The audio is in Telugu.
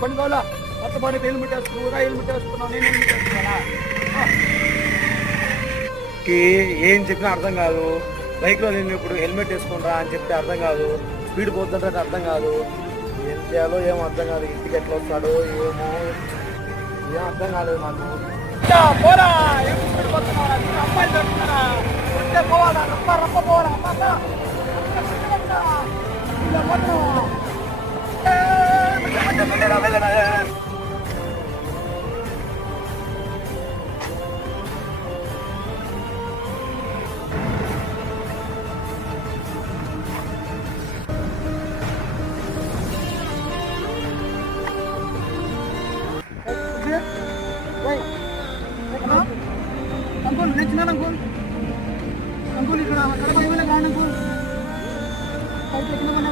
బండి కావాలా కొత్త బండి హెల్మెట్ వేసుకున్నా హెల్మెట్ వేసుకున్నావు నేను హెల్మెట్ వేసుకున్నా ఏం చెప్పినా అర్థం కాదు. బైక్లో నేను ఇప్పుడు హెల్మెట్ వేసుకుంటా అని చెప్తే అర్థం కాదు. స్పీడ్ పోతుంటే అర్థం కాదు. ఏం చేయాలో ఏమో అర్థం కాదు. ఇంటికి ఎట్లా వస్తాడో ఏమో ఏం అర్థం కాలేదు నాకు. పోరా అమ్మాయిలు పెట్టుకున్నారా ఉంటే పోవాలా రప్ప రప్ప పోవాలా अंकुल नेक्स्ट ना अंकुल अंकुल इकड़ा कड़े बाई वाला गांड अंकुल काय कितना बना